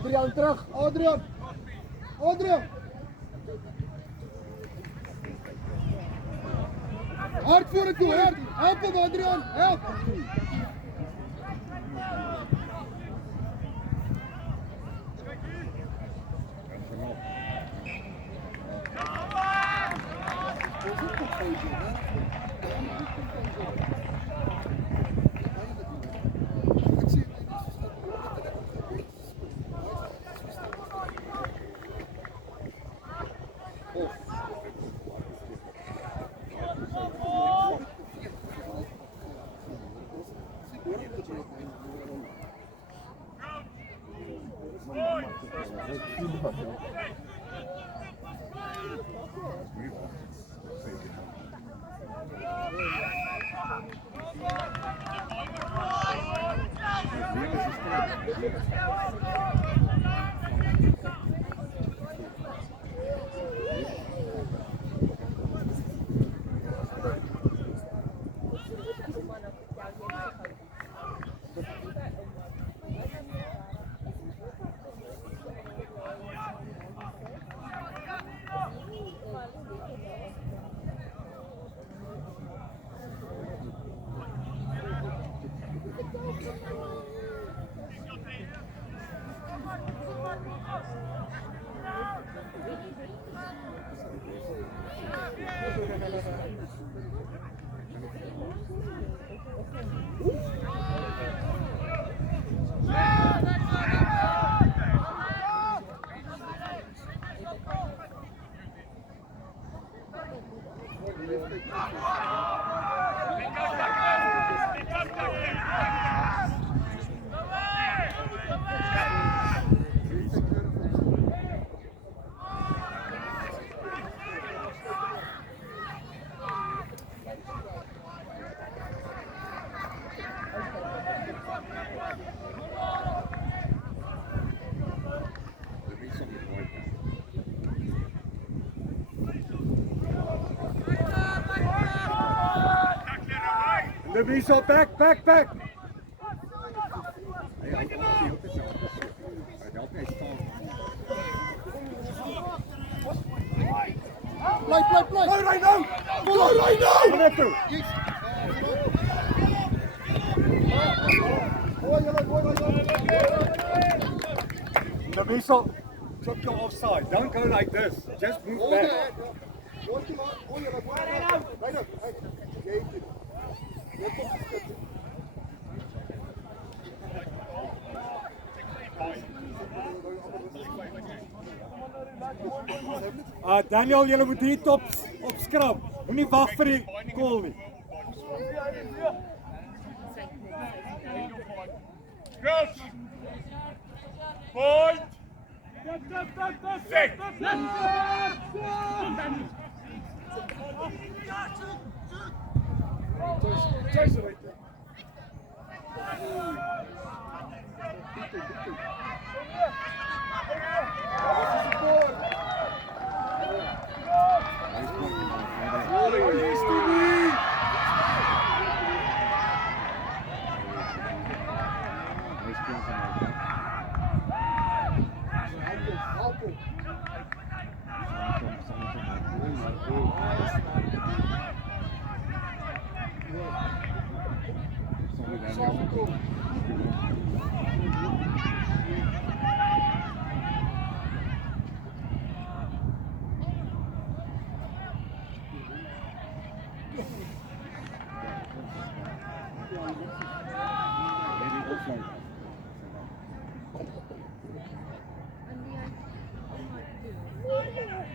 Adrian terug, Adrian! Adrian! Hard voor het doel, hard! Help hem Adrian, help! Lisa, back! Play! Go right now! Go right now! Connector! Lisa, drop your offside. Don't go like this. Just move back. Right up. Daniel, julle moet hier op skrap. Moenie wag vir die call nie. Good. Point. Six. Jason right there.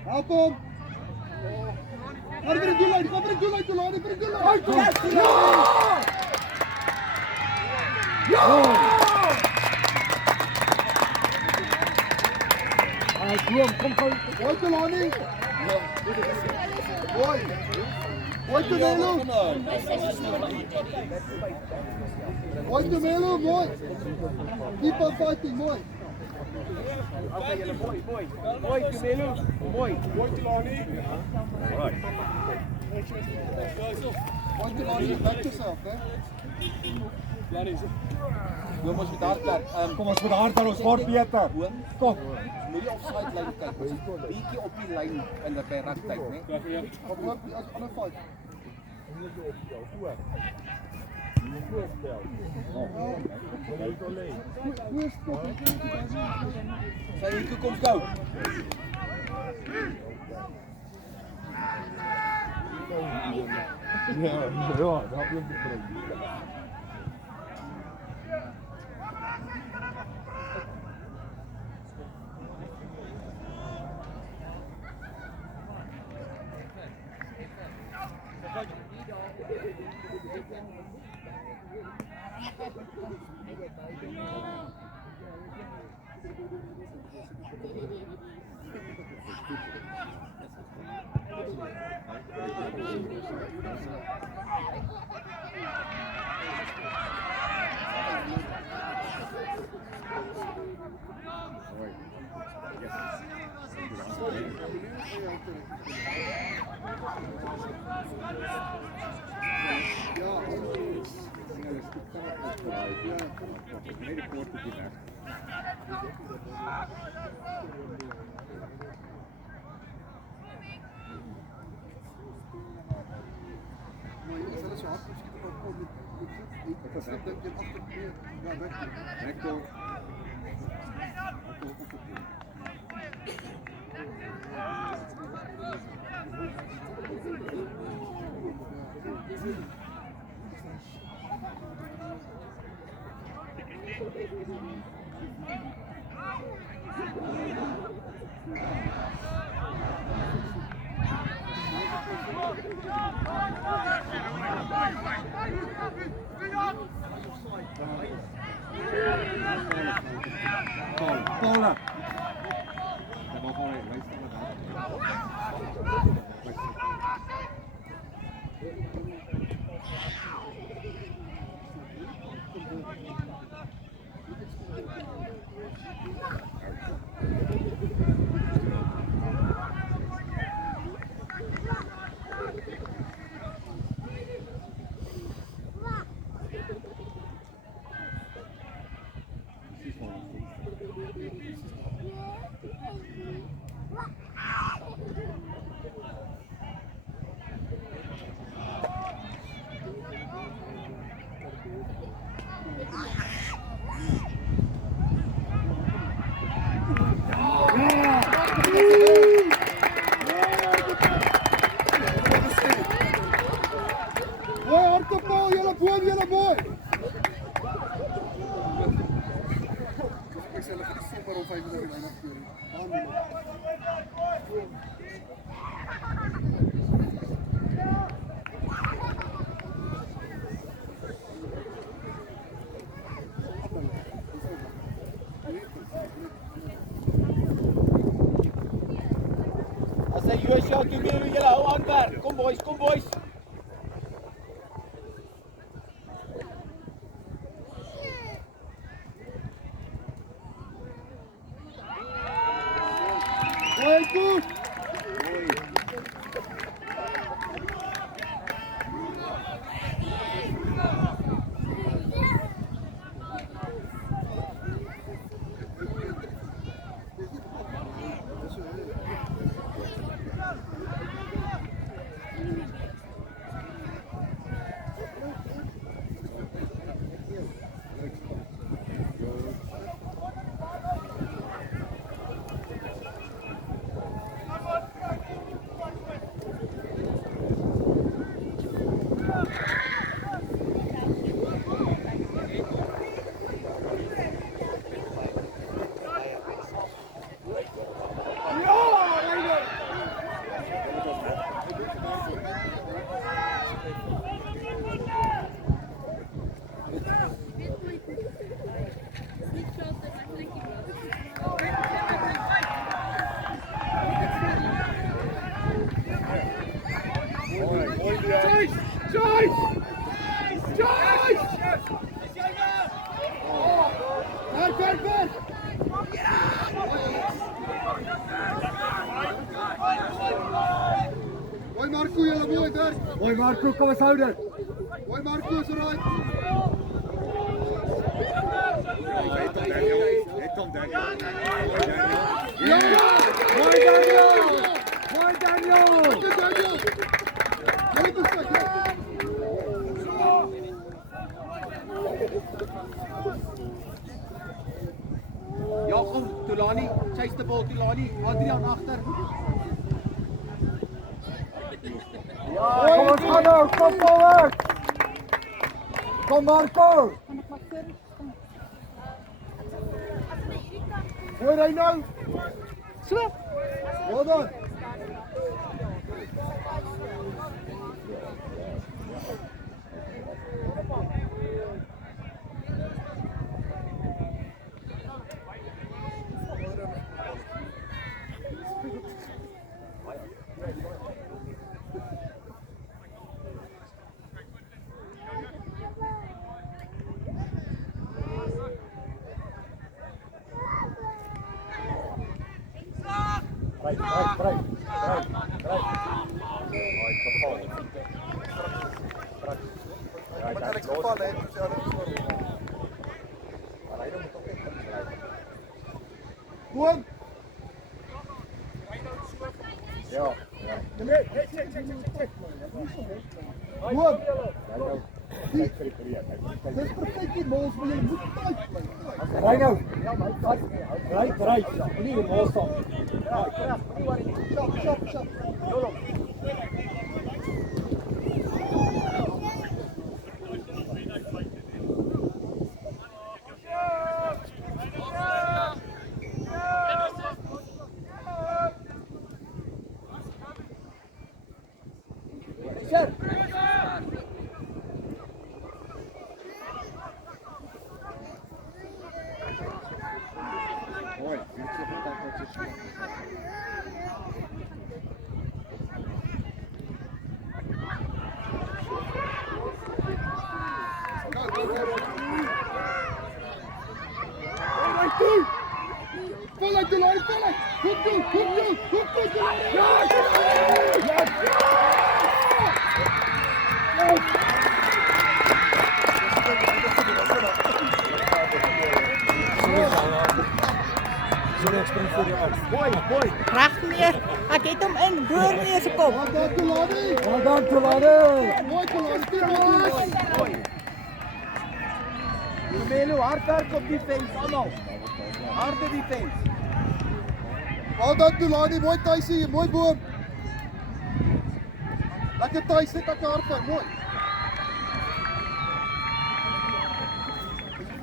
Help him! Gaan vir die doellyn, gaan vir die doellyn toe, laat vir die doellyn. Kom gou. Mooi te Lani. Mooi. Mooi te Melo. Mooi te Melo, mooi. Keep on fighting, mooi. Okay, julle mooi. Mooi te Melo. Mooi te Lani. Alright. Mooi te Lani, back yourself, hè. Hoor ons met hard werk. Kom ons moet hard aan ons word beter. Kom. Moenie op side lyn kyk. Ons is bietjie op die lyn in die regtyd, né? Op hoop as ander fight. Sy in toekoms gou. Dat bly betrek. Paula. Joshua, Tumelu, julle hou aan werk. Kom boys, kom boys. Mooi, goed. Ver. Mooi Marco, julle mooi daar. Mooi Marco, kom eens houden. Mooi Marco, is eruit. Ja! Mooi Daniel! Mooi Daniel! Goed, Daniel. Kijk eens, kijk. Ja, kom, Tulani. Chase the ball, Tulani. Adrian achter. Kom ons gaan nou, kom forward! Kom Marco! Mooi Reinoud. So! Well done. Boom. Ja. Boom. Dis perfek die mos, maar jy moet tyd bly. Ry nou! Ry! Nie die mos staan. Chop. Voluit de lijn, voluit! Goed doen! Mooi. Reg meer. Ek het hom in deur mee se kop. Wat dan Tulani? Well done, Tulani! Mooi Tulani, Tumelu, hard werk op defense, allemaal. Harde defense. Wat dan Tulani, mooi Thijsie, mooi boom. Lekker Thijs, net aan harde, mooi.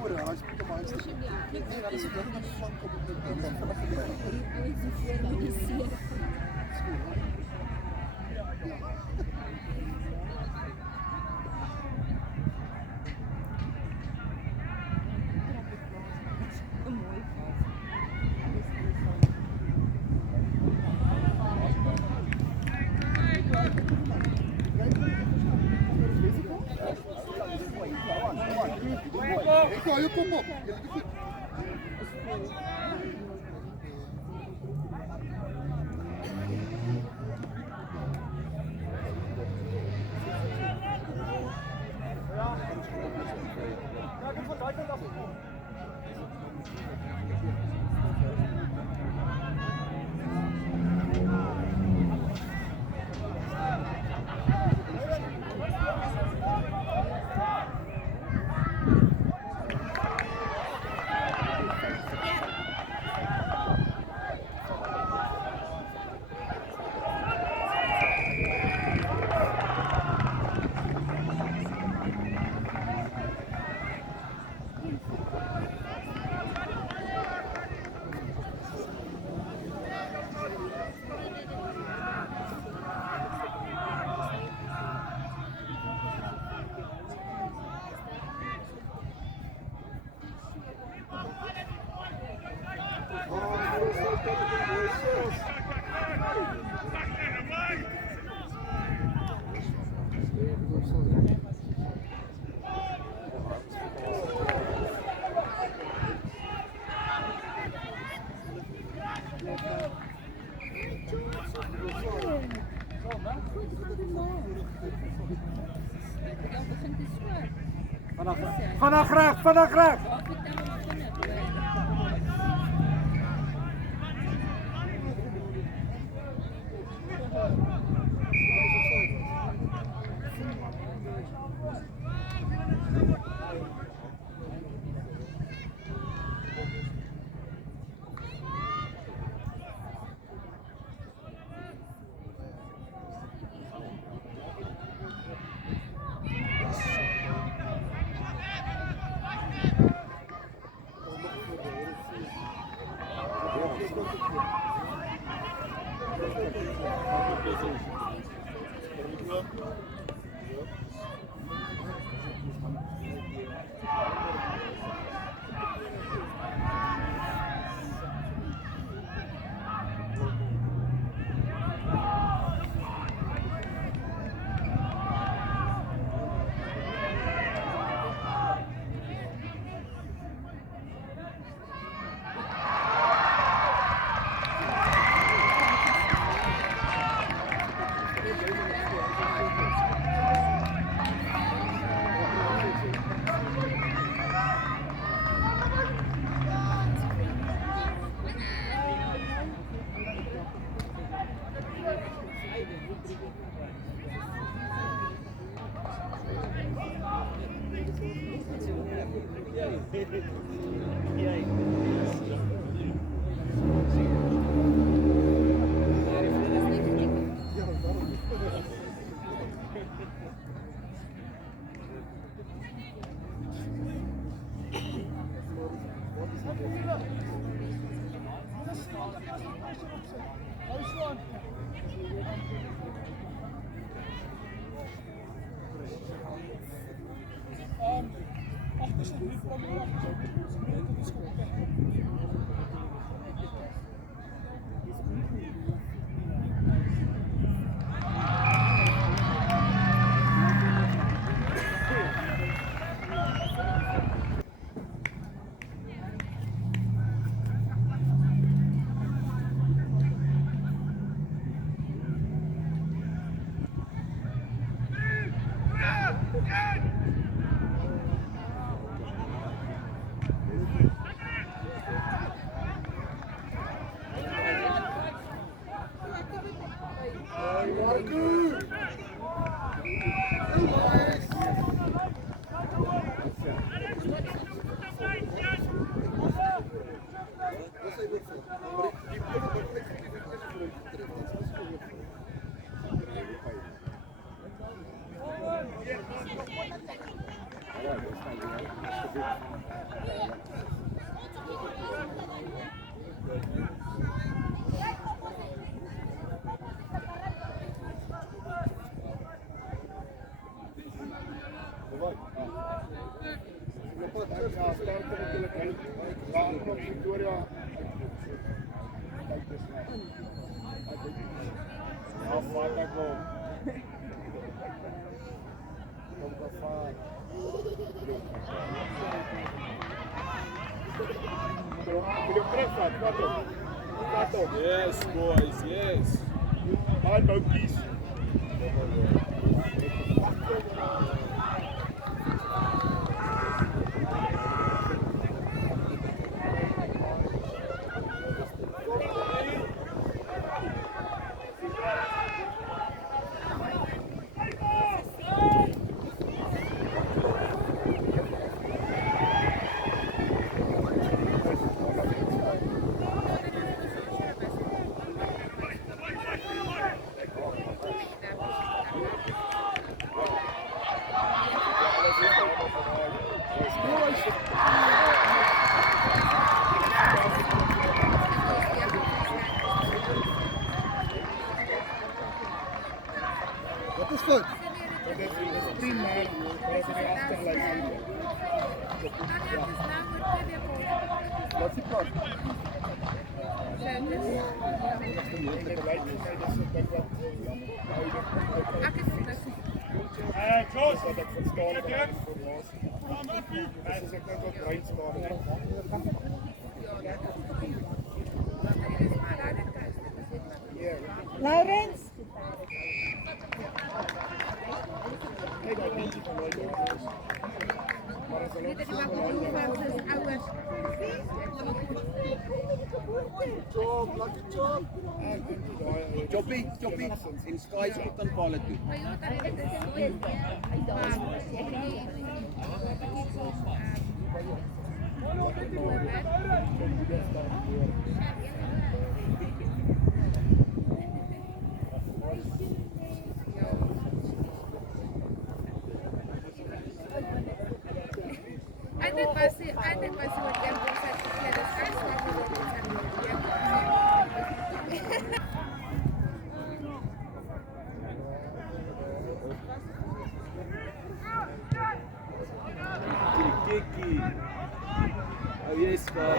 Hij springt op mijn stuk. Nee, dat is het. Dat is een flank op Go, you come up. Yeah, you good. Vanaf graag, vanaf graag. Filho preto, quatro. Yes, boys, yes. Hard boutjes. Wat is fout? Dat is prima, maar als je weer achterlijst. Wat is die plan? Jos, dat ik verstaan heb. Mensen zeggen dat het breinskade. Laurens? Kijk, dat niet van mij. Maar dat is een Choppy, in Sky's ook dan ballen toe. Kiki. Oh yes, man.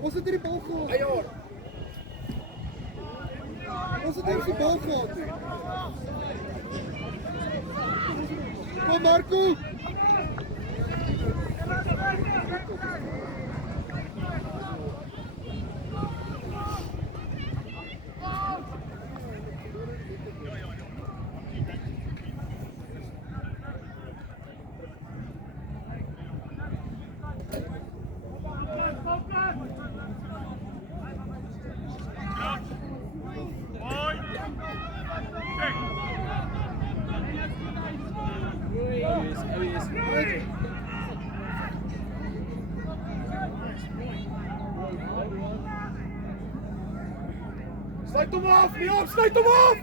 Ons het hierdie bal gehad. Ons het hierdie bal gehad. Kom Marco. Sluit hem af, Leon, sluit hem af!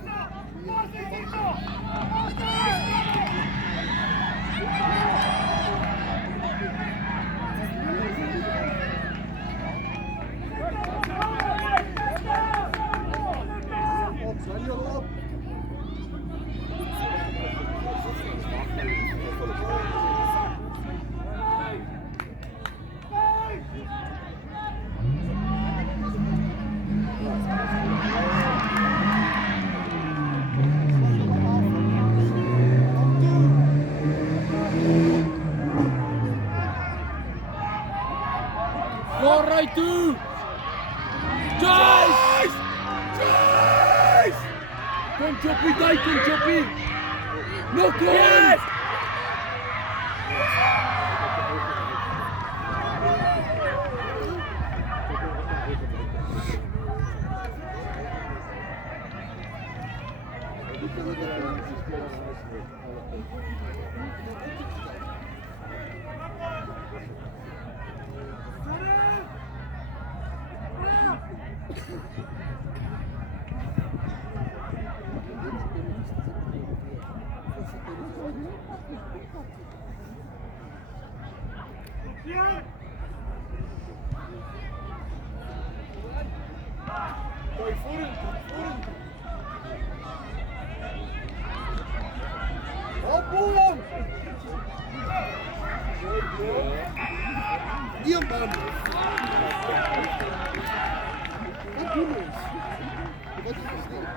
Daai toe! Joyce! Joyce! Kom Choppie, daai kom Choppie! Nog kom! Yes! Ja, man! Wat doen ons? Wat is ons niet?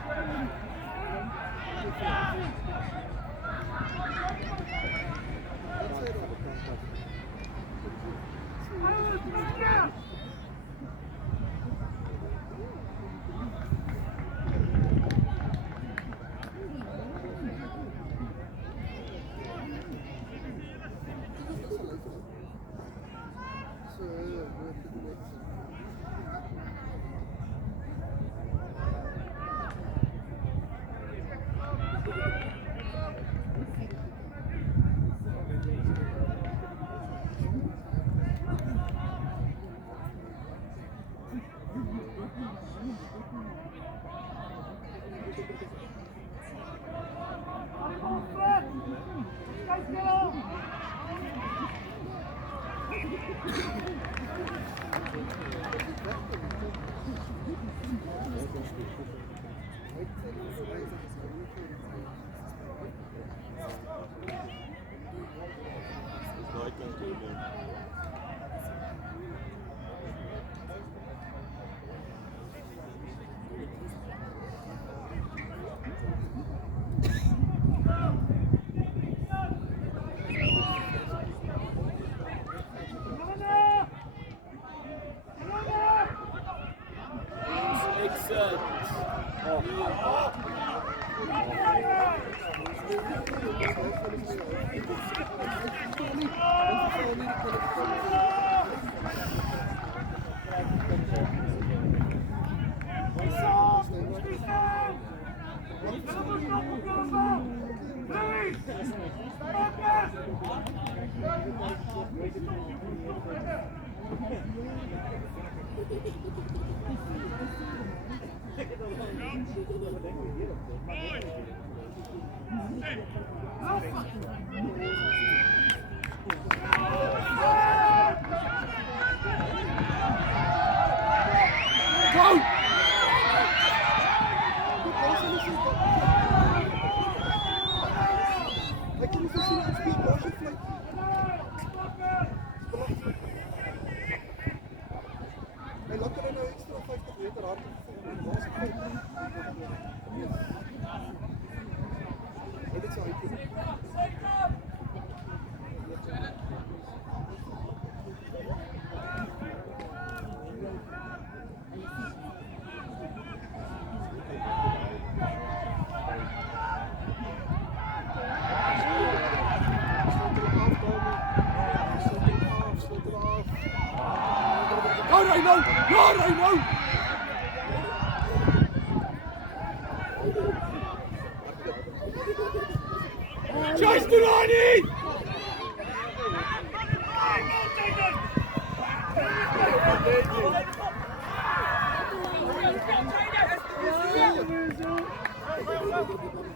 Just Delaney!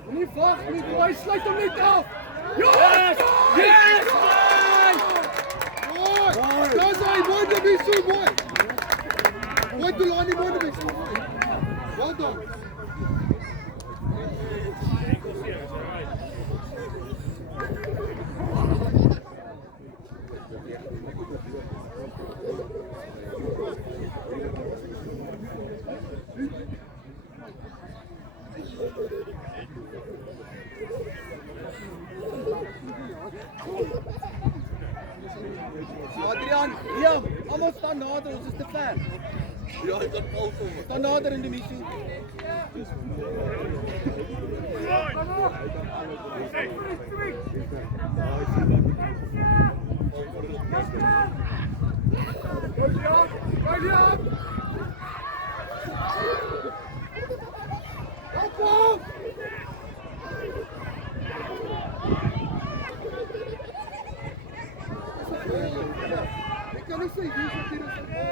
Niet wacht, niet hij sluit hem niet af! Yes! Yes! Mooi! Dat is hij, mooi de wissel, mooi! Mooi Delaney, mooi de wissel! Well done! Adrian, Liam! Allemaal staan nader, ons is te ver. Ja, ik kan al komen. Staan nader in die missie. Ik kan niet zeggen, wie is hier is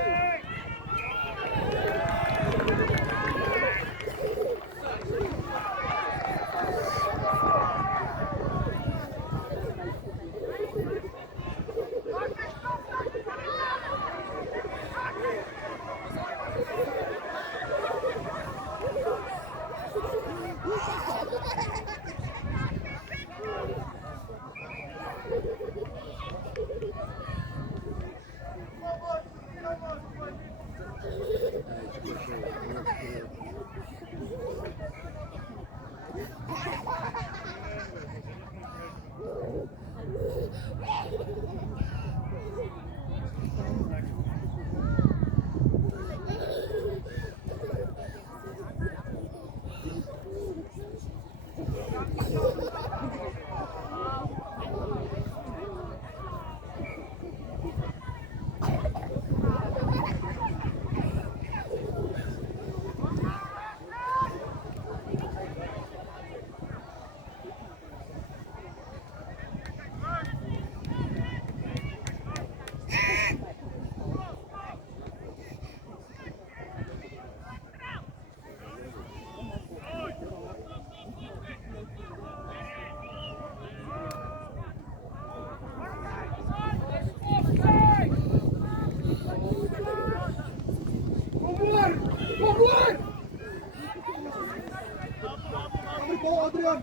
Adrian!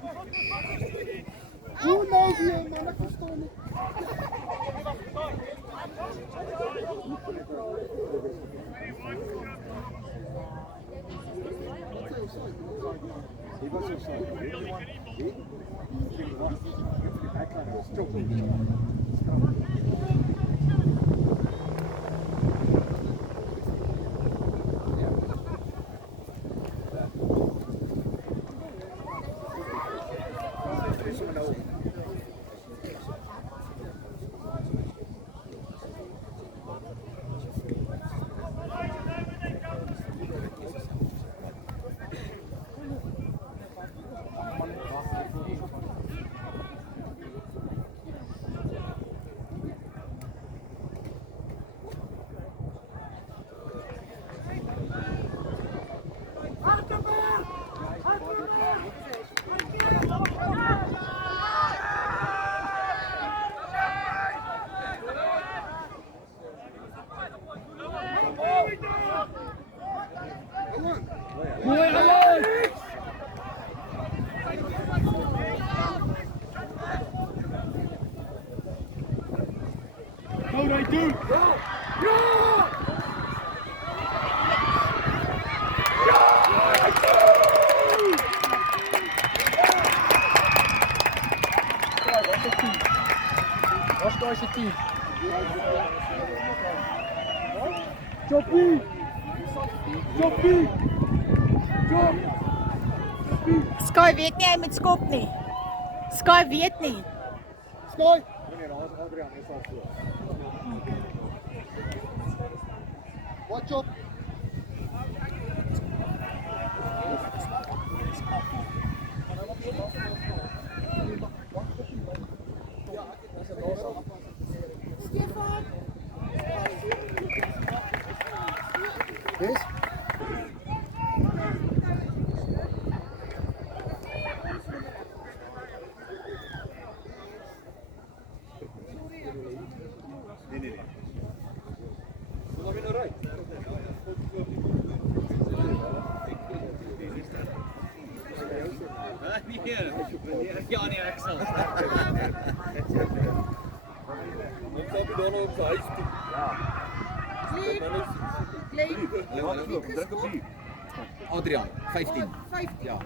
Hoe nou weer, man? Ik verstaan niet. He was offside. Choppy! Choppy! Chop! Sky weet nie hy moet skop nie. Sky weet nie. Sky! Nee, daar is Adrian, is al voor. Watch up! Yes? Ja, nee, ek sal. Ons sal die dan op sy huis toe. Adrian, 15. 15. Ja.